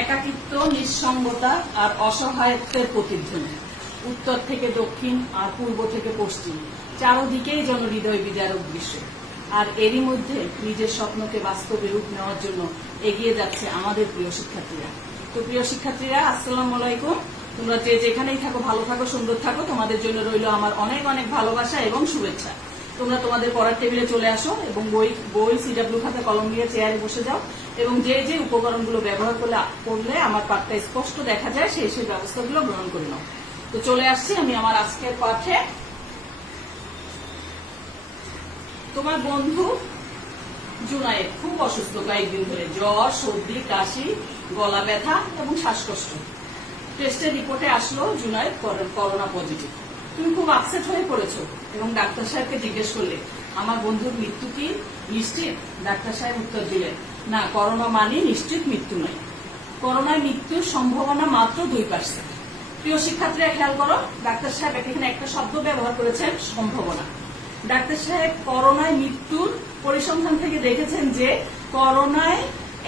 একাকিত্ব, নিঃসঙ্গতা আর অসহায়ত্বের প্রতিধ্বনি। উত্তর থেকে দক্ষিণ আর পূর্ব থেকে পশ্চিম, চারদিকেই যেন হৃদয় বিদারক দৃশ্য। আর এরই মধ্যে নিজের স্বপ্নকে বাস্তবে রূপ নেওয়ার জন্য এগিয়ে যাচ্ছে আমাদের প্রিয় শিক্ষার্থীরা। তো প্রিয় শিক্ষার্থীরা, আসসালামু আলাইকুম। তোমরা যে যেখানেই থাকো, ভালো থাকো, সুন্দর থাকো। তোমাদের জন্য রইল আমার অনেক অনেক ভালোবাসা এবং শুভেচ্ছা। তোমরা তোমাদের পড়ার টেবিলে চলে আসো এবং বই সিডাব্লিউ খাতা কলম নিয়ে চেয়ারে বসে যাও এবং যে যে উপকরণগুলো ব্যবহার করলে আমার পাঠটা স্পষ্ট দেখা যায় সেই ব্যবস্থাগুলো গ্রহণ করে নাও। তো চলে আসছি আমি আমার আজকের পাঠে। তোমার বন্ধু জুনায়েদ খুব অসুস্থ, কয়েকদিন ধরে জ্বর, সর্দি, কাশি, গলা ব্যথা এবং শ্বাসকষ্ট। টেস্টের রিপোর্টে আসলো জুনায়েদ করোনা পজিটিভ। তুমি খুব আপসেট হয়ে পড়েছো এবং ডাক্তার সাহেবকে জিজ্ঞেস করলে আমার বন্ধুর মৃত্যু কি নিশ্চিত? ডাক্তার সাহেব উত্তর দিলেন, না, করোনা মানে নিশ্চিত মৃত্যু নয়। করোনায় মৃত্যুর সম্ভাবনা মাত্র 2%। প্রিয় শিক্ষার্থীরা খেয়াল করো, ডাক্তার সাহেব এখানে একটা শব্দ ব্যবহার করেছেন, সম্ভাবনা। ডাক্তার সাহেব করোনায় মৃত্যুর পরিসংখ্যান থেকে দেখেছেন যে করোনায়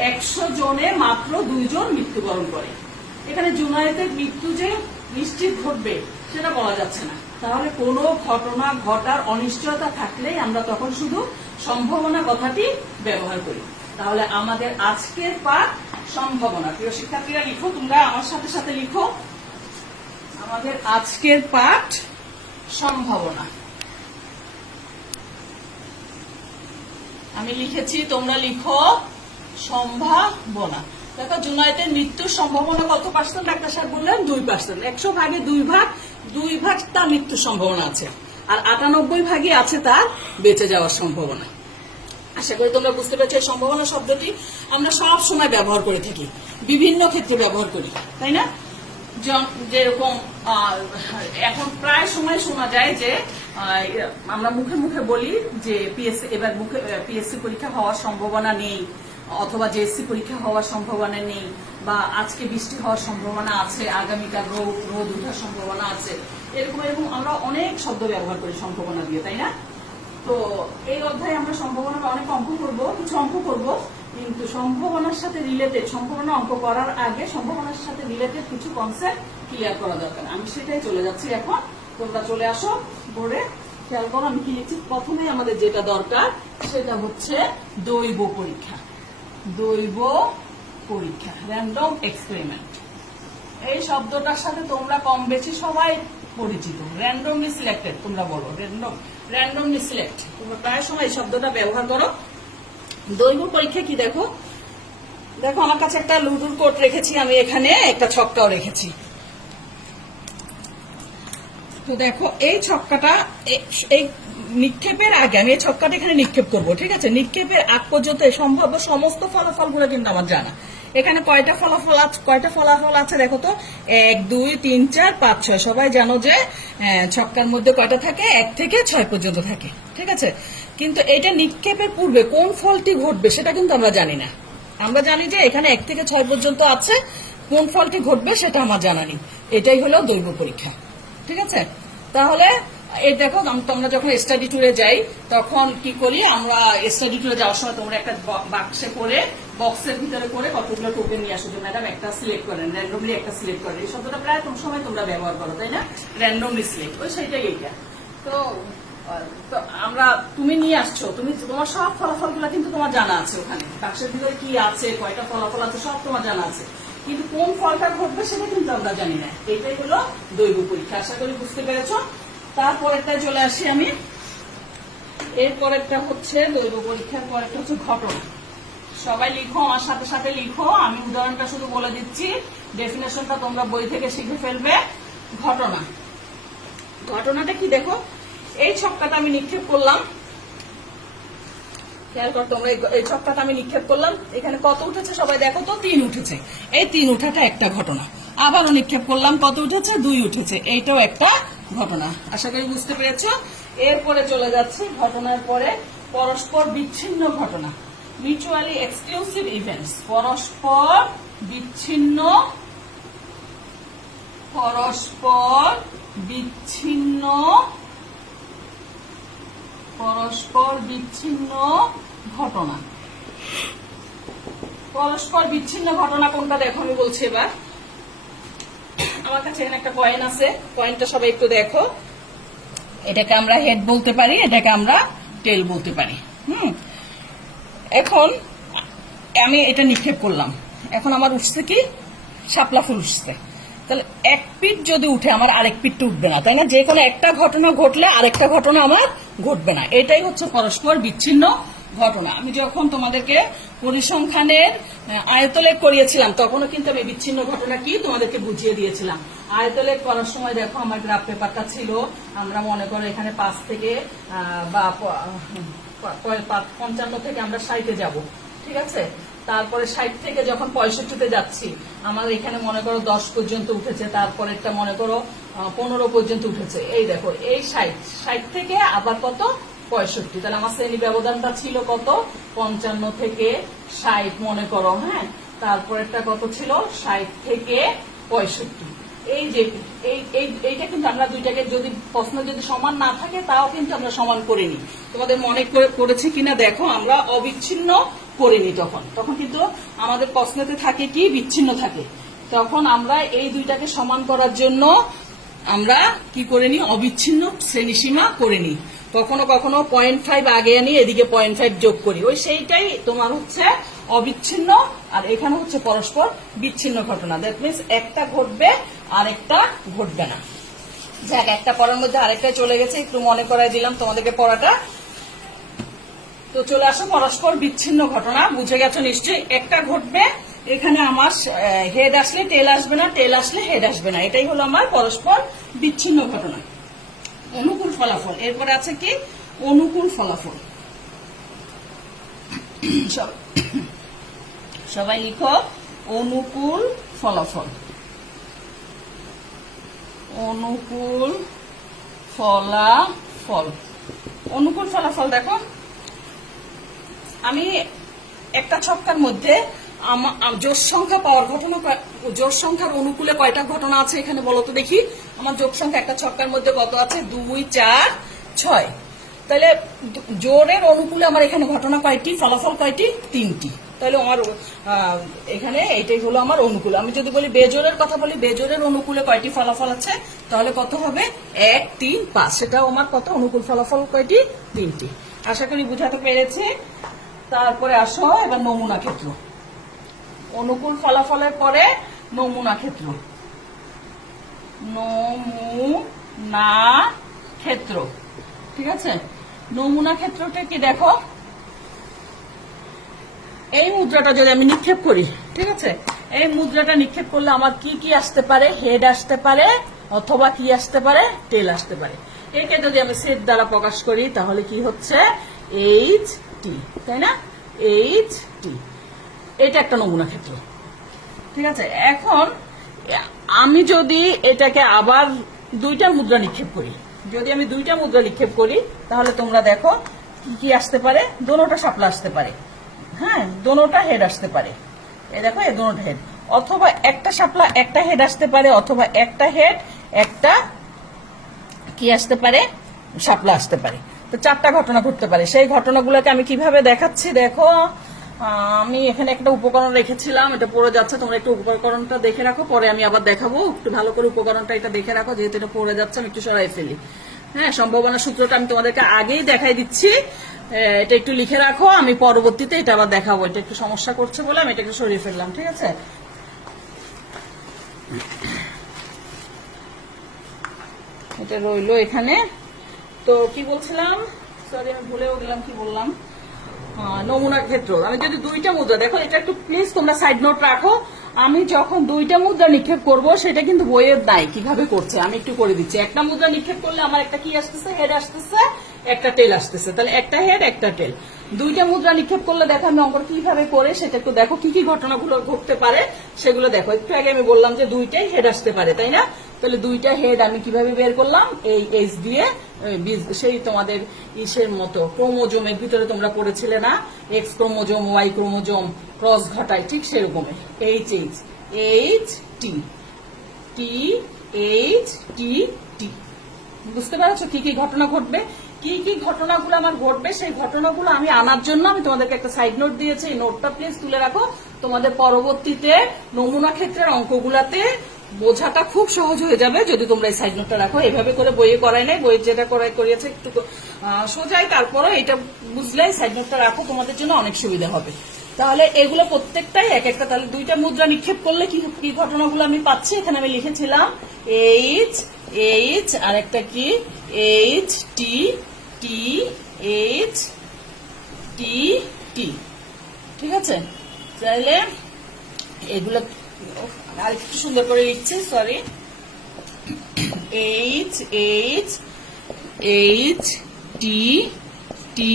100 জনে মাত্র 2 জন মৃত্যুবরণ করে। এখানে জুনায়েদের মৃত্যু যে নিশ্চিত ঘটবে সেটা বলা যাচ্ছে না। তাহলে কোনো ঘটনা ঘটার অনিশ্চয়তা থাকলেই আমরা তখন শুধু সম্ভাবনা কথাটি ব্যবহার করি। তাহলে আমাদের আজকের পাঠ সম্ভাবনা। প্রিয় শিক্ষার্থীরা লিখো, তোমরা আমার সাথে সাথে লিখো, আমাদের আজকের পাঠ সম্ভাবনা। আমি লিখেছি, তোমরা লিখো সম্ভাবনা। দেখো, জুনায়েদের মৃত্যুর সম্ভাবনা কত পার্সেন্ট? ডাক্তার সাহেব বললেন 2%। 100 ভাগে 2 ভাগ তার মৃত্যুর সম্ভাবনা আছে, আর 98 ভাগই আছে তার বেঁচে যাওয়ার সম্ভাবনা। আশা করি তোমরা বুঝতে পারছো। এই সম্ভাবনা শব্দটি আমরা সব সময় ব্যবহার করে থাকি, বিভিন্ন ক্ষেত্রে ব্যবহার করি, তাই না? যেরকম এখন প্রায় সময় শোনা যায় যে আমরা মুখে মুখে বলি যে পিএসসি পরীক্ষা হওয়ার সম্ভাবনা নেই, অথবা জেএসসি পরীক্ষা হওয়ার সম্ভাবনা নেই, বা আজকে বৃষ্টি হওয়ার সম্ভাবনা আছে, আগামীকাল রোদ ওঠার সম্ভাবনা আছে। এরকম আমরা অনেক শব্দ ব্যবহার করি সম্ভাবনা দিয়ে, তাই না? তো এই অধ্যায়ে আমরা সম্ভাবনার অনেক কিছু অঙ্ক করব, কিন্তু সম্ভাবনার সাথে রিলেটেড, সম্ভাবনা অঙ্ক করার আগে সম্ভাবনার সাথে রিলেটেড কিছু কনসেপ্ট ক্লিয়ার করা দরকার। আমি সেটাই চলে যাচ্ছি এখন। তোমরা চলে আসো বোর্ডে। খেয়াল করো আমি কি লিখছি। প্রথমেই আমাদের যেটা দরকার সেটা হচ্ছে দৈব পরীক্ষা। দৈব পরীক্ষা, র্যান্ডম এক্সপেরিমেন্ট। এই শব্দটার সাথে তোমরা কম বেশি সবাই পরিচিত। র্যান্ডমলি সিলেক্টেড তোমরা বলো, র্যান্ডমলি সিলেক্ট। তোমরা প্রায় সময় এই শব্দটা ব্যবহার করো। দৈব পরীক্ষা কি? দেখো আমার কাছে একটা লুডুর কোট রেখেছি, আমি এখানে একটা ছক্কাও রেখেছি। তো দেখো, এই ছক্কাটা, এই নিক্ষেপের আগে আমি এই ছক্কাটা এখানে নিক্ষেপ করব, ঠিক আছে? নিক্ষেপের আগ পর্যন্ত সম্ভাব্য সমস্ত ফলাফলগুলো কিন্তু আমার জানা। এখানে কয়টা ফলাফল আছে দেখো তো, 1 2 3 4 5 6। সবাই জানো যে ছক্কার মধ্যে কয়টা থাকে? 1 থেকে 6 পর্যন্ত থাকে, ঠিক আছে? কিন্তু এটা নিক্ষেপের পূর্বে কোন ফলটি ঘটবে সেটা কিন্তু আমরা জানি না। আমরা জানি যে এখানে 1 থেকে 6 পর্যন্ত আছে, কোন ফলটি ঘটবে সেটা আমার জানা নেই। এটাই হলো দৈব পরীক্ষা, ঠিক আছে? তাহলে এই দেখো, তোমরা যখন স্টাডি ট্যুরে যাই তখন কি করি আমরা? স্টাডি ট্যুরে যাওয়ার সময় তোমরা একটা বাক্সে করে, বক্সের ভিতরে করে কতগুলো টোকেন নিয়ে আসো যে ম্যাডাম একটা সিলেক্ট করেন, র্যান্ডমলি একটা সিলেক্ট করেন। এই শব্দটা প্রায় সময় তোমরা ব্যবহার করো, তাই না? র্যান্ডমলি সিলেক্ট, সেটাই এইটা। তো তুমি নিয়ে আসছো, তোমার সব ফলাফলগুলো কিন্তু তোমার জানা আছে। ওখানে বাক্সের ভিতরে কি আছে, কয়টা ফলাফল আছে, সব তোমার জানা আছে, কিন্তু কোন ফলটা ঘটবে সেটা কিন্তু আমরা জানি না। এটাই হলো দৈব পরীক্ষা। আশা করি বুঝতে পেরেছো। তারপরেরটায় চলে আসি আমি। এরপরেরটা হচ্ছে দৈব পরীক্ষার পরেরটা হচ্ছে ঘটনা। সবাই লিখো, আমার সাথে সাথে লিখো। আমি উদাহরণটা শুধু বলে দিচ্ছি, ডেফিনেশনটা তোমরা বই থেকে শিখে ফেলবে। ঘটনাটা কি? দেখো, এই ছক্কাটা আমি নিক্ষেপ করলাম। খেয়াল কর তোমরা, এই ছক্কাটা আমি নিক্ষেপ করলাম। এখানে কত উঠেছে সবাই দেখো তো? 3 উঠেছে। এই 3 উঠাটা একটা ঘটনা। আবারও নিক্ষেপ করলাম, কত উঠেছে? 2 উঠেছে। এইটাও একটা ঘটনা। আশা করি বুঝতে পেরেছো। এরপরে চলে যাচ্ছে ঘটনার পরে পরস্পর বিচ্ছিন্ন ঘটনা, মিউচুয়ালি এক্সক্লুসিভ ইভেন্টস। পরস্পর বিচ্ছিন্ন ঘটনা। পরস্পর বিচ্ছিন্ন ঘটনা কোনটা দেখো আমি বলছি এবার। আমার কাছে এখানে একটা কয়েন আছে, কয়েনটা সবাই একটু দেখো। এটাকে আমরা হেড বলতে পারি, এটাকে আমরা টেল বলতে পারি। এখন আমি এটা নিক্ষেপ করলাম, এখন আমার উঠছে কি শাপলা ফুল উঠছে। তাহলে এক পিঠ যদি উঠে আমার আরেক পিঠটা উঠবে না, তাই না? যে কোনো একটা ঘটনা ঘটলে আরেকটা ঘটনা আমার ঘটবে না, এটাই হচ্ছে পরস্পর বিচ্ছিন্ন ঘটনা। আমি যখন তোমাদেরকে পরিসংখ্যানের আয়তলেখ করিয়েছিলাম তখনও কিন্তু আমি বিচ্ছিন্ন ঘটনা কি তোমাদেরকে বুঝিয়ে দিয়েছিলাম। আয়তলেখ করার সময় দেখো আমার গ্রাফ পেপারটা ছিল, আমরা মনে করো এখানে 5 থেকে বা 55 থেকে আমরা 60-এ যাব, ঠিক আছে? তারপরে 60 থেকে যখন 65-তে যাচ্ছি আমার এখানে মনে করো 10 পর্যন্ত উঠেছে, তারপরেরটা মনে করো 15 পর্যন্ত উঠেছে। এই দেখো এই 60 থেকে আবার কত 65, তাহলে আমার শ্রেণী ব্যবধানটা ছিল কত 55 থেকে 60 মনে করো। হ্যাঁ, তারপরেরটা কত ছিল 60 থেকে 65। এই যে এইটা কিন্তু আমরা দুইটাকে যদি প্রশ্ন যদি সমান না থাকে তাও কিন্তু আমরা সমান করে নিই। তোমাদের মনে করেছি কিনা দেখো, আমরা অবিচ্ছিন্ন করিনি, তখন কিন্তু আমাদের প্রশ্নতে থাকে কি বিচ্ছিন্ন থাকে। তখন আমরা এই দুইটাকে সমান করার জন্য আমরা কি করে নিই, অবিচ্ছিন্ন শ্রেণীসীমা করে নিই। কখনো কখনো 0.5 আগে আনি, এদিকে 0.5 যোগ করি, ওই সেইটাই তোমার হচ্ছে অবিচ্ছিন্ন। আর এখানে হচ্ছে পরস্পর বিচ্ছিন্ন ঘটনা, দ্যাট মিনস একটা ঘটবে আর একটা ঘটবে না। যাক, একটা পড়ার মধ্যে আরেকটা চলে গেছে, একটু মনে করাই দিলাম তোমাদেরকে পড়াটা। তো চলে আসো পরস্পর বিচ্ছিন্ন ঘটনা, বুঝে গেছো নিশ্চয়ই। একটা ঘটবে, এখানে আমার হেড আসলে টেল আসবে না, টেল আসলে হেড আসবে না, এটাই হলো আমার পরস্পর বিচ্ছিন্ন ঘটনা। অনুকূল ফলাফল, এরপরে আছে কি অনুকূল ফলাফল। সবাই লিখো অনুকূল ফলাফল। অনুকূল ফলাফল, অনুকূল ফলাফল দেখো, আমি একটা ছক্কার মধ্যে জোড় সংখ্যা পাওয়ার ঘটনা, জোড় সংখ্যার অনুকূলে কয়টা ঘটনা আছে এখানে বলো তো দেখি। আমার জোড় সংখ্যা একটা ছক্কার মধ্যে কত আছে 2, 4, 6। তাহলে জোড়ের অনুকূলে আমার এখানে ঘটনা কয়টি, ফলাফল কয়টি 3টি। তাহলে আমার এখানে এইটাই হলো আমার অনুকূল। আমি যদি বলি বেজোড়ের কথা বলি, বেজোড়ের অনুকূলে কয়টি ফলাফল আছে, তাহলে কত হবে 1, 3, 5। সেটাও আমার কত অনুকূল ফলাফল কয়টি 3টি। আশা করি বুঝাতে পেরেছি। তারপরে আসো এবার নমুনা ক্ষেত্র। অনুকূল ফলাফলের পরে নমুনা ক্ষেত্র। নমুনা ক্ষেত্র, ঠিক আছে? নমুনা ক্ষেত্রটা কি দেখো, এই মুদ্রাটা যদি আমি নিক্ষেপ করি, ঠিক আছে, এই মুদ্রাটা নিক্ষেপ করলে আমার কি কি আসতে পারে, হেড আসতে পারে অথবা কি আসতে পারে টেল আসতে পারে। একে যদি আমি সেট দ্বারা প্রকাশ করি তাহলে কি হচ্ছে HT, তাই না? HT, এটা একটা নমুনা ক্ষেত্র, ঠিক আছে? এখন আমি যদি এটাকে আবার দুইটা মুদ্রা নিক্ষেপ করি, যদি আমি দুইটা মুদ্রা নিক্ষেপ করি তাহলে তোমরা দেখো কি কি আসতে পারে, দোনোটা শাপলা আসতে পারে, হ্যাঁ, দোনোটা হেড আসতে পারে। এই দেখো এই দোনোটা হেড, অথবা একটা শাপলা একটা হেড আসতে পারে, অথবা একটা হেড একটা কি আসতে পারে শাপলা আসতে পারে। তো 4টা ঘটনা ঘটতে পারে। সেই ঘটনাগুলোকে আমি কিভাবে দেখাচ্ছি দেখো, আমি এখানে একটা উপকরণ রেখেছিলাম, এটা পড়ে যাচ্ছে, তোমরা একটু উপকরণটা দেখে রাখো, পরে আমি আবার দেখাবো। একটু ভালো করে উপকরণটা এটা দেখে রাখো, যেহেতু এটা পড়ে যাচ্ছে আমি একটু সরাই ফেলি। হ্যাঁ, সম্ভাবনা সূত্রটা আমি তোমাদেরকে আগেই দেখাই দিচ্ছি, এটা একটু লিখে রাখো, আমি পরবর্তীতে এটা আবার দেখাবো। এটা একটু সমস্যা করছে বলে আমি এটা একটু সরিয়ে ফেললাম, ঠিক আছে? এটা রইলো এখানে। তো কি বলছিলাম, সরি আমি ভুলেও গেলাম কি বললাম। নমুনার ক্ষেত্র, আমি যদি দুইটা মুদ্রা দেখো, এটা একটু প্লিজ তোমরা সাইড নোট রাখো। আমি যখন দুইটা মুদ্রা নিক্ষেপ করব সেটা কিন্তু বইয়ের নাই, কিভাবে করছে আমি একটু করে দিচ্ছি। একটা মুদ্রা নিক্ষেপ করলে আমার একটা কি আসতেছে, হেড আসতেছে, একটা টেল আসতেছে। তাহলে একটা হেড একটা টেল। দুইটা মুদ্রা নিক্ষেপ করলে দেখো আমি অঙ্কটা কিভাবে করে সেটা একটু দেখো, কি কি ঘটনাগুলো ঘটতে পারে সেগুলো দেখো। একটু আগে আমি বললাম যে দুইটাই হেড আসতে পারে, তাই না? তাহলে দুইটা হেড আমি কিভাবে বের করলাম, এই H দিয়ে, সেই তোমাদের ইসের মতো ক্রোমোজোমের ভিতরে তোমরা পড়েছিলে না, X chromosome Y chromosome cross ঘটায়, ঠিক সেরকমের HT বুঝতে পারছো কি কি ঘটনা ঘটবে, কি কি ঘটনাগুলো আমার ঘটবে। সেই ঘটনাগুলো আমি আনার জন্য আমি তোমাদেরকে একটা সাইড নোট দিয়েছি, এই নোটটা প্লিজ তুলে রাখো, তোমাদের পরবর্তীতে নমুনা ক্ষেত্রের অঙ্কগুলাতে বোঝাটা খুব সহজ হয়ে যাবে যদি তোমরা এই সাইড নোটটা রাখো। এভাবে করে বইয়ে করাই নাই, বইয়ে যেটা করিয়েছে একটু সোজাই, তারপরে এটা বুঝলে সাইড নোটটা রাখো, তোমাদের জন্য অনেক সুবিধা হবে। তাহলে এগুলো প্রত্যেকটাই এক একটা, তাহলে দুইটা মুদ্রা নিক্ষেপ করলে কি কি ঘটনাগুলো আমি পাচ্ছি, এখানে আমি লিখেছিলাম এইচ এইচ, আর একটা কি H T T H T টি, ঠিক আছে। তাহলে এগুলো আর একটু সুন্দর করে লিখছি, sorry, H H H T T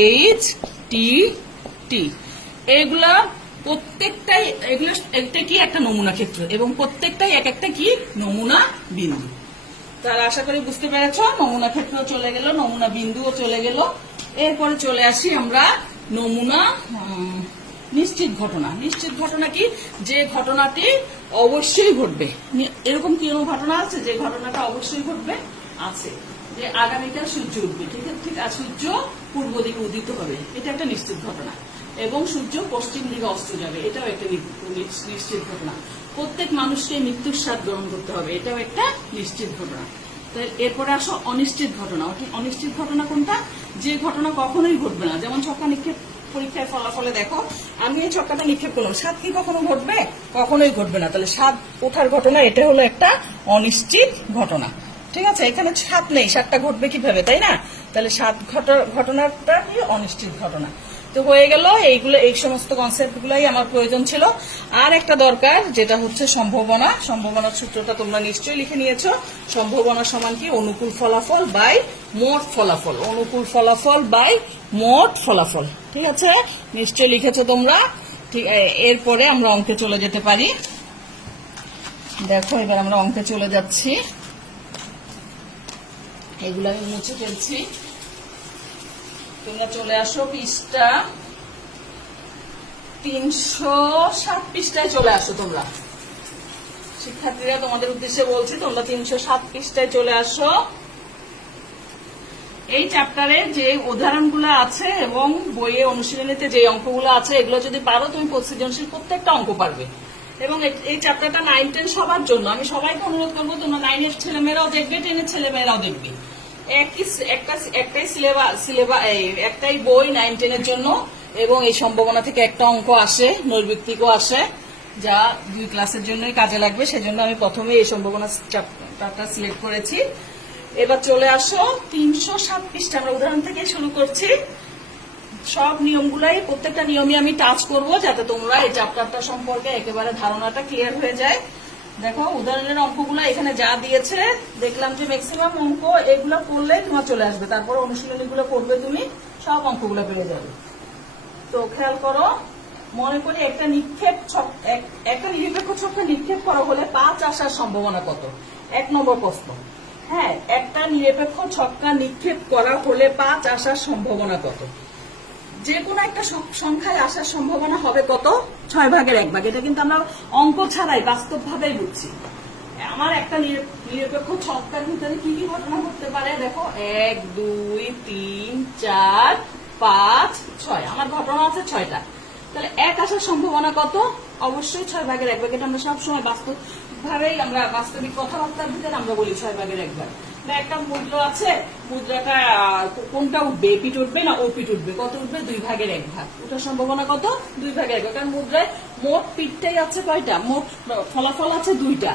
H T T, এগুলা প্রত্যেকটাই, এগুলো একটা কি একটা নমুনা ক্ষেত্র এবং প্রত্যেকটাই এক একটা কি নমুনা বিন্দু। তাহলে আশা করি বুঝতে পেরেছ, নমুনা ক্ষেত্র চলে গেল, নমুনা বিন্দুও চলে গেল। এরপরে চলে আসি আমরা নমুনা নিশ্চিত ঘটনা। নিশ্চিত ঘটনা কি, যে ঘটনাটি অবশ্যই ঘটবে। এরকম কি ঘটনা আছে যে ঘটনাটা অবশ্যই ঘটবে? আছে, যে আগামীকাল সূর্য উঠবে, ঠিক আছে, ঠিক আছে, সূর্য পূর্ব দিকে উদিত হবে, এটা একটা নিশ্চিত ঘটনা। এবং সূর্য পশ্চিম দিকে অস্ত যাবে, এটাও একটা নিশ্চিত ঘটনা। প্রত্যেক মানুষকে মৃত্যুর স্বাদ গ্রহণ করতে হবে, এটাও একটা নিশ্চিত ঘটনা। এরপরে আসো অনিশ্চিত ঘটনা। অনিশ্চিত ঘটনা কোনটা? যে ঘটনা কখনোই ঘটবে না। যেমন ছক্কা নিক্ষেপ পরীক্ষায় ফলাফলে দেখো, আমি এই ছক্কাটা নিক্ষেপ করলাম, স্বাদ কি কখনো ঘটবে? কখনোই ঘটবে না। তাহলে স্বাদ ওঠার ঘটনা, এটা হলো একটা অনিশ্চিত ঘটনা, ঠিক আছে। এখানে স্বাদ নেই, স্বাদটা ঘটবে কিভাবে, তাই না? তাহলে স্বাদ ঘটনাটা কি অনিশ্চিত ঘটনা। তো হয়ে গেল এইগুলো, এই সমস্ত কনসেপ্ট গুলাই আমার প্রয়োজন ছিল। আর একটা দরকার, যেটা হচ্ছে সম্ভাবনা। সম্ভাবনার সূত্রটা তোমরা নিশ্চয়ই লিখে নিয়েছো। সম্ভাবনা সমান কি? অনুকূল ফলাফল বাই মোট ফলাফল। অনুকূল ফলাফল বাই মোট ফলাফল, ঠিক আছে, নিশ্চয়ই লিখেছো তোমরা। ঠিক, এরপরে আমরা অঙ্কে চলে যেতে পারি। দেখো এবার আমরা অঙ্কে চলে যাচ্ছি। এগুলো আমি মুছে ফেলছি, তোমরা চলে আসো পৃষ্ঠা 307 পৃষ্ঠায় চলে আসো। তোমরা শিক্ষার্থীরা, তোমাদের উদ্দেশ্যে বলছি, তোমরা 307 পৃষ্ঠায় চলে আসো। এই চ্যাপ্টারে যে উদাহরণগুলো আছে এবং বইয়ে অনুশীলনীতে যে অঙ্কগুলো আছে, এগুলো যদি পারো তুমি সৃজনশীল প্রত্যেকটা অঙ্ক পারবে। এবং এই চ্যাপ্টারটা 9-10 সবার জন্য। আমি সবাইকে অনুরোধ করবো, তোমরা 9-এর ছেলেমেয়েরাও দেখবে, 10-এর ছেলেমেয়েরাও দেখবে। একটাই বই 9-10-এর জন্য, এবং এই সম্ভাবনা থেকে একটা অঙ্ক আসে, নৈর্ব্যক্তিকও আসে, যা 2 ক্লাসের জন্যই কাজে লাগবে। সেজন্য আমি প্রথমে এই সম্ভাবনা চ্যাপ্টারটা সিলেক্ট করেছি। এবার চলে আসো 307 পৃষ্ঠা, আমরা উদাহরণ থেকে শুরু করছি। সব নিয়মগুলাই, প্রত্যেকটা নিয়মই আমি টাচ করব, যাতে তোমরা এই চ্যাপ্টারটা সম্পর্কে একেবারে ধারণাটা ক্লিয়ার হয়ে যায়। দেখো উদাহরণের অঙ্কগুলো এখানে যা দিয়েছে, দেখলাম যে ম্যাক্সিমাম অঙ্ক এগুলো করলে তোমার চলে আসবে। তারপর অনুশীলনীগুলো করবে, তুমি সব অঙ্কগুলো পেয়ে যাবে। তো খেয়াল করো, মনে করি একটা নিরপেক্ষ ছক্কা নিক্ষেপ করা হলে 5 আসার সম্ভাবনা কত? 1 নম্বর প্রশ্ন। হ্যাঁ, একটা নিরপেক্ষ ছক্কা নিক্ষেপ করা হলে 5 আসার সম্ভাবনা কত? যে কোনো একটা সংখ্যায় আসার সম্ভাবনা হবে কত? 6/1 এটা কিন্তু আমরা অঙ্ক ছাড়াই বাস্তব ভাবেই বুঝছি। আমার একটা নিরপেক্ষ ছক্কার ভিতরে কি কি ঘটনা ঘটতে পারে দেখো, 1 2 3 4 5 6, আমার ঘটনা আছে 6টা। তাহলে 1 আসার সম্ভাবনা কত? অবশ্যই 6/1। এটা আমরা সবসময় বাস্তব ভাবেই, আমরা বাস্তবিক কথাবার্তার ভিতরে আমরা বলি 6/1। একটা মুদ্রা আছে, মুদ্রাটা কোনটা উঠবে, এপিট উঠবে না ওপিট উঠবে? কত উঠবে? 2/1। ওটার সম্ভাবনা কত? 2/1। কারণ মুদ্রায় মোট পিঠটাই আছে কয়টা? মোট ফলাফল আছে 2টা,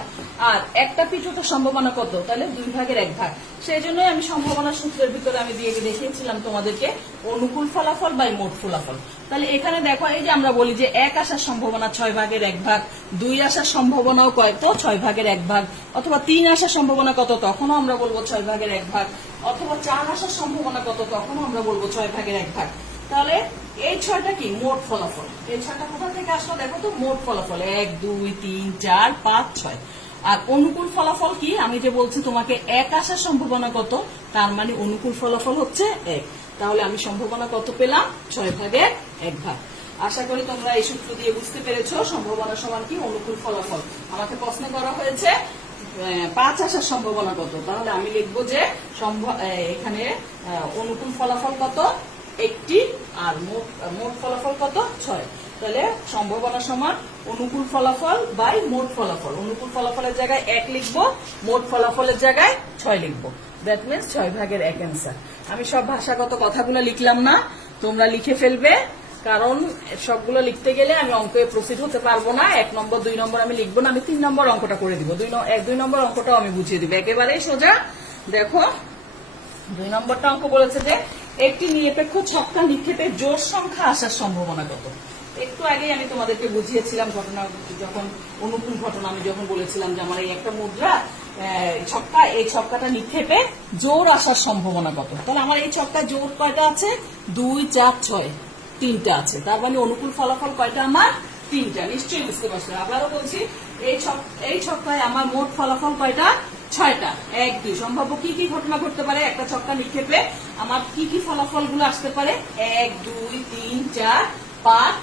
আর একটা পিঠ ওটার সম্ভাবনা কত? তাহলে 2/1। সেই জন্যই আমি সম্ভাবনা সূত্রের ভিতরে আমি দিয়ে দেখিয়েছিলাম তোমাদেরকে অনুকূল ফলাফল বাই মোট ফলাফল। তাহলে এখানে দেখো, এই যে আমরা বলি যে 1 আসার সম্ভাবনা 6/1, 2 আসার সম্ভাবনাও কত? 6/1, অথবা 3 আসার সম্ভাবনা কত? তখনও আমরা বলবো 6/1, অথবা 4 আসার সম্ভাবনা কত? তখনও আমরা বলবো 6/1। তাহলে এই 6টা কি? মোট ফলাফল। এই 6টা কোথা থেকে আসলো দেখো তো? মোট ফলাফল 1 2 3 4 5 6। আর অনুকূল ফলাফল কি? আমি যে বলছি তোমাকে 1 আসার সম্ভাবনা কত, তার মানে অনুকূল ফলাফল হচ্ছে 1। তাহলে আমি সম্ভাবনা কত পেলাম? 6/1। আশা করি তোমরা এই সূত্র দিয়ে বুঝতে পেরেছো সম্ভাবনা সমান কি? অনুকূল ফলাফল। আমাকে প্রশ্ন করা হয়েছে 5 আসার সম্ভাবনা কত, তাহলে আমি লিখবো যে এখানে অনুকূল ফলাফল কত? 1টি, আর মোট ফলাফল কত? 6। তাহলে সম্ভাবনা সমান অনুকূল ফলাফল বাই মোট ফলাফল। অনুকূল ফলাফলের জায়গায় 1 লিখবো, মোট ফলাফলের জায়গায় 6 লিখবো। দ্যাট মিনস 6 ভাগের 1 অ্যান্সার। আমি সব ভাষাগত কথাগুলো লিখলাম না, তোমরা লিখে ফেলবে, কারণ সবগুলো লিখতে গেলে আমি অঙ্কে প্রসিড হতে পারবো না। 1 নম্বর 2 নম্বর আমি লিখবো না, আমি 3 নম্বর অঙ্কটা করে দিব। 2 নম্বর অঙ্কটাও আমি বুঝিয়ে দিব, একেবারেই সোজা। দেখো 2 নম্বরটা অঙ্ক বলেছে যে একটি নিরপেক্ষ ছক্কা নিক্ষেপে জোড় সংখ্যা আসার সম্ভাবনা কত। একটু আগেই আমি তোমাদেরকে বুঝিয়েছিলাম ঘটনা, যখন অনুকূল ঘটনা আমি যখন বলেছিলাম যে আমার এই একটা মুদ্রা ছক্কা, এই ছক্কাটা নিক্ষেপে জোর আসার সম্ভাবনা কত। তাহলে আমার এই ছক্কায় জোর কয়টা আছে? 2, 4, 6, 3টা আছে। তার মানে অনুকূল ফলাফল কয়টা আমার? 3টা। নিশ্চয়ই বুঝতে পারছো। আবারও বলছি, এই ছক্কায় আমার মোট ফলাফল কয়টা? 6টা। 1, 2 সম্ভাব্য কি কি ঘটনা ঘটতে পারে একটা ছক্কা নিক্ষেপে, আমার কি কি ফলাফল গুলো আসতে পারে? 1, 2, 3, 4, 5,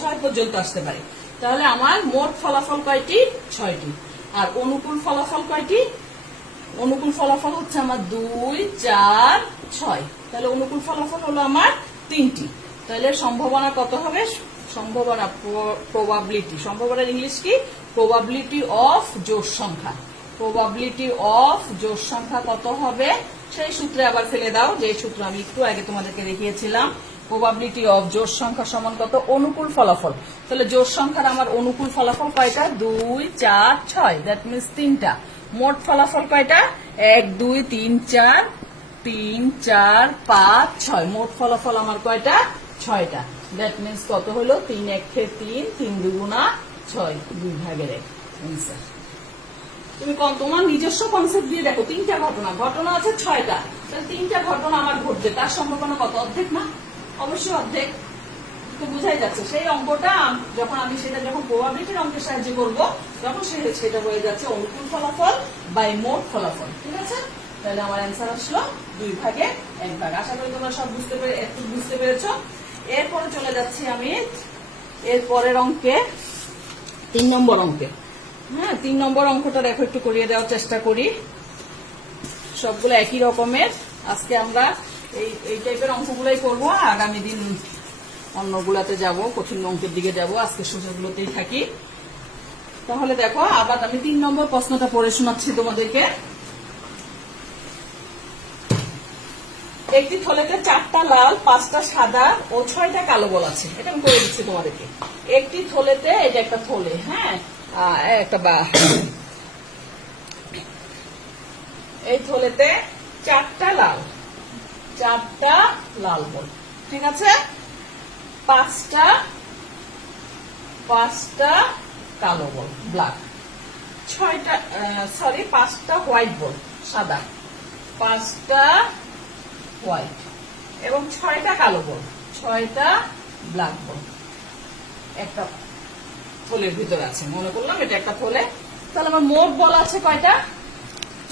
6 পর্যন্ত আসতে পারে। তাহলে আমার মোট ফলাফল কয়টি? 6টি। আর অনুকূল ফলাফল কয়টি? অনুকূল ফলাফল হচ্ছে আমার 2, 4, 6। তাহলে অনুকূল ফলাফল হলো আমার 3টি। তাহলে সম্ভাবনা কত হবে? সম্ভাবনা প্রবাবিলিটি, সম্ভাবনার ইংলিশ কি? প্রবাবিলিটি অফ জোড় সংখ্যা। প্রবাবিলিটি অফ জোড় সংখ্যা কত হবে? সেই সূত্রে আবার ফেলে দাও, যে সূত্র আমি একটু আগে তোমাদেরকে দেখিয়েছিলাম। প্রবাবিলিটি অফ জোড় সংখ্যা সমান কত? অনুকূল ফলাফল। তাহলে জোড় সংখ্যার আমার অনুকূল ফলাফল কয়টা? 2, 4, 6। দ্যাট মিনস 3টা। মোট ফলাফল কয়টা? 1, 2, 3, 4, 3, 4, 5, 6। মোট ফলাফল আমার কয়টা? 6টা। দ্যাট মিনস কত হলো? 3, 1, 3, 3 দুগুণা 6, 2 ভাগের 1 অ্যান্সার। তুমি তোমার নিজস্ব কনসেপ্ট দিয়ে দেখো, 3টা ঘটনা আছে 6টা, তাহলে 3টা ঘটনা আমার ঘটবে, তার সম্ভাবনা কত? অর্ধেক না? অবশ্যই অর্ধেক। তো বুঝাই যাচ্ছে সেই অঙ্কটা যখন আমি সেটা যখন প্রবাবিলিটির অঙ্কের সাহায্যে করবো, তখন সেটা হয়ে যাচ্ছে অনুকূল ফলাফল বাই মোট ফলাফল। ঠিক আছে? তাহলে আমার অ্যান্সার আসলো 2 ভাগে 1 ভাগ। আশা করি তোমরা সব বুঝতে পেরেছো। এরপরে চলে যাচ্ছি আমি এর পরের অঙ্কে, 3 নম্বর অঙ্কে। হ্যাঁ, 3 নম্বর অঙ্কটা দেখো, একটু করিয়ে দেওয়ার চেষ্টা করি। সবগুলো একই রকমের। আজকে আমরা এই টাইপের অঙ্কগুলাই করবো, আগামী দিন অন্যগুলাতে যাব, কঠিন অঙ্কের দিকে যাব। আজকে সোজাগুলোতেই থাকি। তাহলে দেখো, আবার আমি 3 নম্বর প্রশ্নটা পড়ে শোনাচ্ছি তোমাদেরকে। একটি থলেতে 4টা লাল, 5টা সাদা ও 6টা কালো বল আছে। এটা আমি করে দিচ্ছি তোমাদেরকে। একটি থলেতে, এটা একটা থলে, হ্যাঁ, এই থলেতে 4টা লাল বল, ঠিক আছে, 5টা কালো বল ব্ল্যাক, 5টা হোয়াইট বল সাদা, 5টা হোয়াইট এবং 6টা কালো বল, 6টা ব্ল্যাক বল একটা থলের ভিতরে আছে। মনে করলাম এটা একটা থলে। তাহলে আমার মোট বল আছে কয়টা?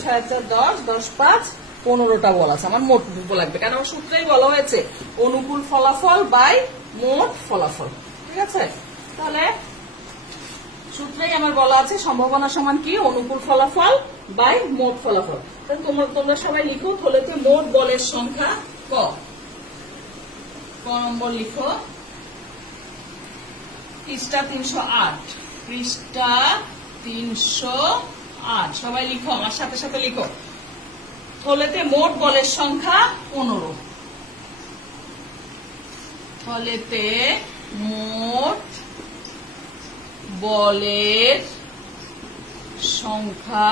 6, 4, 10, 10, 5, 15টা বল আছে। আমার মোট বল লাগবে, কারণ আমার সূত্রেই বলা হয়েছে অনুকূল ফলাফল বাই মোট ফলাফল। ঠিক আছে? তাহলে সূত্রেই আমার বলা আছে সম্ভাবনা সমান কি? অনুকূল ফলাফল বাই মোট ফলাফল। তাহলে তোমরা সবাই লিখো, থলেতে মোট বলের সংখ্যা ক নম্বর লিখো। পৃষ্ঠা 308, পৃষ্ঠা 308। সবাই লিখো, আমার সাথে সাথে লিখো। থলেতে মোট বলের সংখ্যা 15। থলেতে মোট বলের সংখ্যা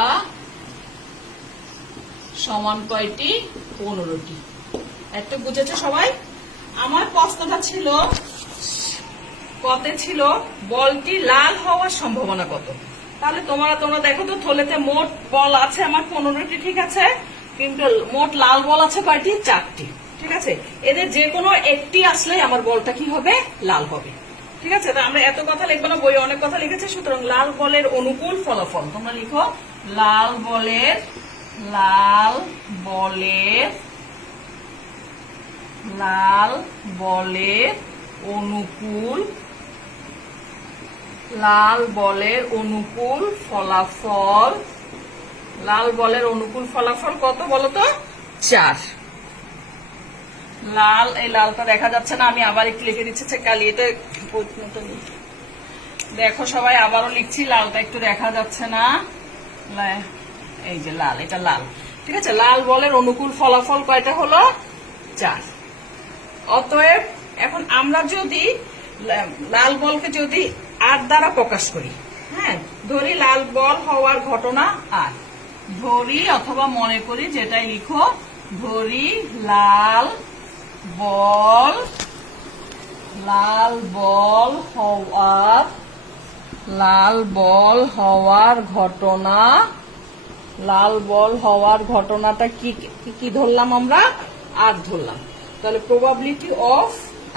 সমান কয়টি? 15টি। একটু বুঝেছো সবাই? আমার প্রশ্নটা ছিল, কতে ছিল বলটি লাল হওয়ার সম্ভাবনা কত। তাহলে তোমরা দেখো তো, থলেতে মোট বল আছে আমার 15টি, ঠিক আছে, কিন্তু মোট লাল বল আছে কয়টি? 4টি। ঠিক আছে? এদের যে কোনো একটি আসলে আমার বলটা কি হবে? লাল হবে। ঠিক আছে? আমরা এত কথা লিখবো না, বইয়ে অনেক কথা লিখেছে। সুতরাং লাল বলের অনুকূল ফলাফল তোমরা লিখো, লাল বলের অনুকূল ফলাফল। লাল বলের অনুকূল ফলাফল কত বলতো? 4। এই লালটা দেখা যাচ্ছে না, আমি আবার একটু লিখে দিচ্ছি কালিতে দেখো সবাই আবারও লিখছি, লালটা একটু দেখা যাচ্ছে না, এই যে লাল, এটা লাল। ঠিক আছে, লাল বলের অনুকূল ফলাফল কয়টা হলো? 4। অতএব এখন আমরা যদি লাল বলকে যদি 8 দ্বারা প্রকাশ করি, হ্যাঁ, ধরি লাল বল হওয়ার ঘটনা 8, ধরি অথবা মনে করি, যেটাই লিখো, ধরি লাল বল হওয়ার ঘটনাটা কি ধরলাম আমরা? 8 ধরলাম। তাহলে প্রবাবিলিটি অফ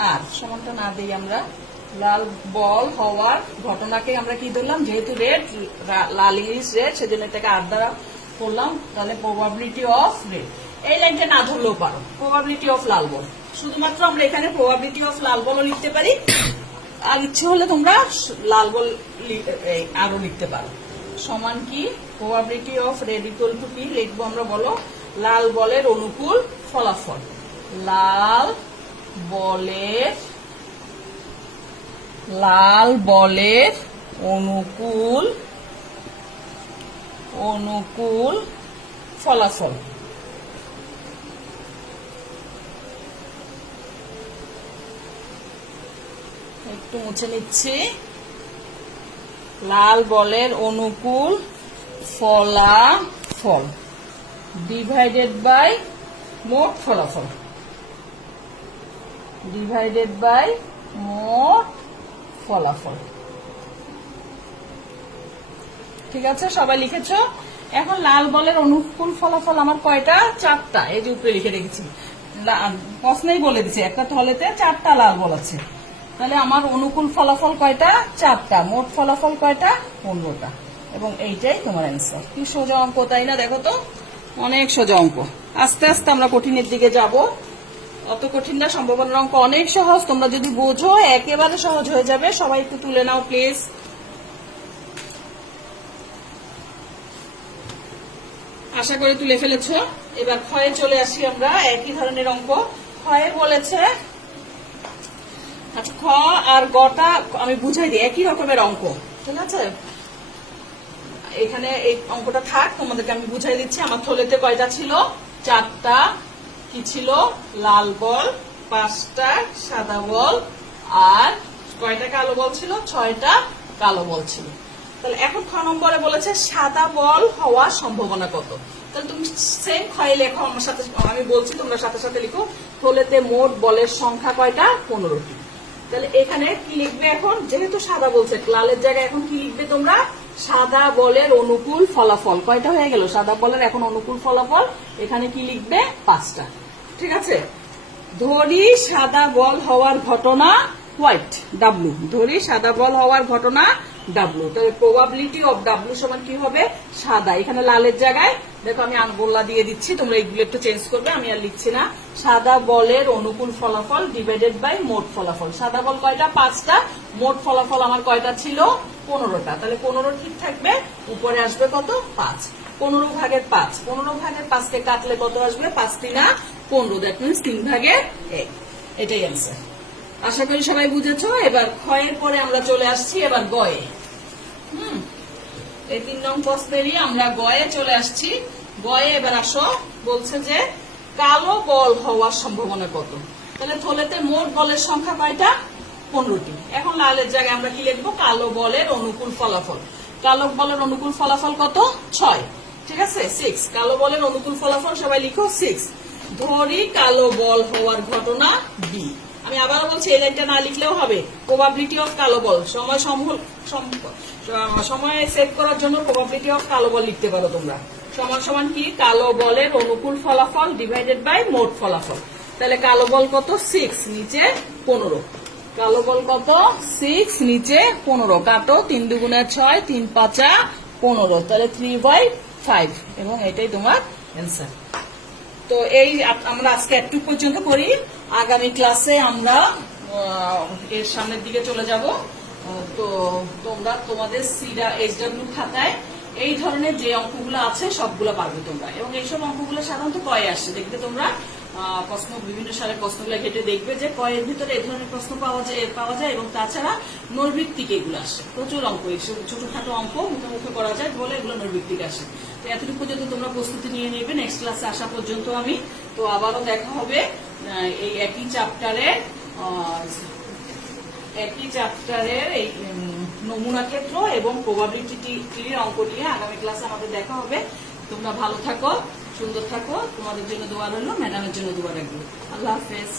আর সমানটা না দিই আমরা, লাল বল হওয়ার ঘটনাকে আমরা কি ধরলাম? যেহেতু রেড, লাল ইংলিশ রেড, সেজন্য এটাকে 8 দ্বারা করলাম। তাহলে প্রবাবিলিটি অফ রেড, এই লাইনটা না ধরলেও পারো, প্রবাবিলিটি অফ লাল বল। শুধুমাত্র আমরা এখানে প্রবাবিলিটি অফ লাল বলও লিখতে পারি, আর ইচ্ছে হলে তোমরা লাল বল আরো লিখতে পারো। সমান কি? Probability of red equal to কি লিখবো আমরা? বলো, লাল বলের অনুকূল ফলাফল। লাল বলের অনুকূল ফলাফল। একটু মুছে নিচ্ছি। লাল বলের অনুকূল ফলাফল ডিভাইডেড বাই মোট ফলাফল, ডিভাইডেড বাই মোট ফলাফল। ঠিক আছে, সবাই লিখেছো? এখন লাল বলের অনুকূল ফলাফল আমার কয়টা? 4টা। এই যে উপরে লিখে রেখেছি, প্রশ্নেই বলে দিচ্ছে একটা থলেতে 4টা লাল বল আছে। তাহলে আমার অনুকূল ফলাফল কয়টা? 4টা। মোট ফলাফল কয়টা? 15টা। এবং এইটাই তোমার অ্যান্সার। কি সোজা অঙ্ক, তাই না? দেখো তো, অনেক সোজা অঙ্ক। আস্তে আস্তে আমরা কঠিনের দিকে যাব। অত কঠিন না, সম্ভাবনার অঙ্ক অনেক সহজ। তোমরা যদি বোঝো একেবারে সহজ হয়ে যাবে। সবাই একটু তুলে নাও প্লিজ। আশা করে তুলে ফেলেছো। এবার ক্ষয়ে চলে আসি আমরা। একই ধরনের অঙ্ক। ক্ষয়ে বলেছে, আচ্ছা, খ আর গটা আমি বুঝাই দিই, একই রকমের অঙ্ক। ঠিক আছে, এখানে এই অঙ্কটা থাক, তোমাদেরকে আমি বুঝাই দিচ্ছি। আমার থলেতে কয়টা ছিল? 4টা। কি ছিল? লাল বল, 5টা সাদা বল, আর কয়টা কালো বল ছিল? 6টা কালো বল ছিল। তাহলে এখন খ নম্বরে বলেছে সাদা বল হওয়ার সম্ভাবনা কত? তাহলে তুমি সেম ক্ষয়ে লেখো আমার সাথে, আমি বলছি তোমরা সাথে সাথে লিখো। থলেতে মোট বলের সংখ্যা কয়টা? 15টি। তাহলে এখানে কি লিখবে? এখন যেহেতু সাদা বলছে, লালের জায়গায় এখন কি লিখবে তোমরা? সাদা বলের অনুকূল ফলাফল। কয়টা হয়ে গেল? সাদা বলের এখন অনুকূল ফলাফল। এখানে কি লিখবে? 5টা। ঠিক আছে, ধরি সাদা বল হওয়ার ঘটনা হোয়াইট, ডাব্লু। ধরি সাদা বল হওয়ার ঘটনা ডাব্লু। তাহলে প্রবাবিলিটি অফ ডাব্লু সমান কি হবে? সাদা। এখানে লালের জায়গায় দেখো আমি আনগোল্লা দিয়ে দিচ্ছি, তোমরা এইগুলো একটু চেঞ্জ করবে, আমি আর লিখছি না। সাদা বলের অনুকূল ফলাফল ডিভাইডেড বাই মোট ফলাফল। সাদা বল কয়টা? 5টা। মোট ফলাফল আমার কয়টা ছিল? 15টা। তাহলে 15 ঠিক থাকবে, উপরে আসবে কত? 5। 15 ভাগের 5, 15 ভাগের 5কে কাটলে কত আসবে? 5 3 15, দ্যাট মিনস 3 ভাগের 1। এটাই অ্যান্সার। আশা করি সবাই বুঝেছো। এবার ক্ষয়ের পরে আমরা চলে আসছি এবার গয়ে। এই 3 নং প্রশ্নেরই আমরা গয়ে চলে আসছি। গয়ে এবার আসো, বলছে যে কালো বল হওয়ার সম্ভাবনা কত? তাহলে থলেতে মোট বলের সংখ্যা কয়টা? 15টি। এখন লালের জায়গায় আমরা কি লিখবো? কালো বলের অনুকূল ফলাফল। কালো বলের অনুকূল ফলাফল কত? 6। ঠিক আছে, 6। কালো বলের অনুকূল ফলাফল সবাই লিখো 6। ধরি কালো বল হওয়ার ঘটনা বি। আমি আবারও বলছি, এই লাইনটা না লিখলেও হবে। প্রবাবিলিটি অফ কালো বল, সময় সেভ করার জন্য প্রবাবিলিটি অফ কালো বল লিখতে পারো তোমরা। সমান সমান কি? কালো বলের অনুকূল ফলাফল ডিভাইডেড বাই মোট ফলাফল। তাহলে কালো বল কত? 6, নিচে 15। কালো বল কত? 6, নিচে 15। কাটো, 3 2 6, 3 5 15। তাহলে 3/5, এবং এটাই তোমার অ্যান্সার। তো এই আমরা আজকে একটু পর্যন্ত করি। আগামী ক্লাসে আমরা এর সামনের দিকে চলে যাব। তো তোমরা তোমাদের SW খাতায় এই ধরনের যে অঙ্কগুলো আছে সবগুলো পারবে তোমরা, এবং এইসব অঙ্কগুলো সাধারণত কয়ে আসছে, দেখবে তোমরা প্রশ্ন, বিভিন্ন সালের প্রশ্নগুলো ঘেটে দেখবে যে এর ভিতরে এই ধরনের প্রশ্ন পাওয়া যায় এবং তাছাড়া নৈর্ভিত্তিক এগুলো আসে, প্রচুর অঙ্ক, ছোটখাটো অঙ্ক মুখে মুখে করা যায় বলে এগুলো নৈর্ভিত্তিক আসে। তো এতটুকু পর্যন্ত তোমরা প্রস্তুতি নিয়ে নেবে নেক্সট ক্লাসে আসা পর্যন্ত। আমি তো আবারও দেখা হবে এই একই চ্যাপ্টারের এই নমুনা ক্ষেত্র এবং প্রবাবিলিটির অঙ্ক নিয়ে আগামী ক্লাসে আমাদের দেখা হবে। তোমরা ভালো থাকো, সুন্দর থাকো, তোমাদের জন্য দোয়া রইল, ম্যাডামের জন্য দোয়া রাখবো। আল্লাহ হাফেজ।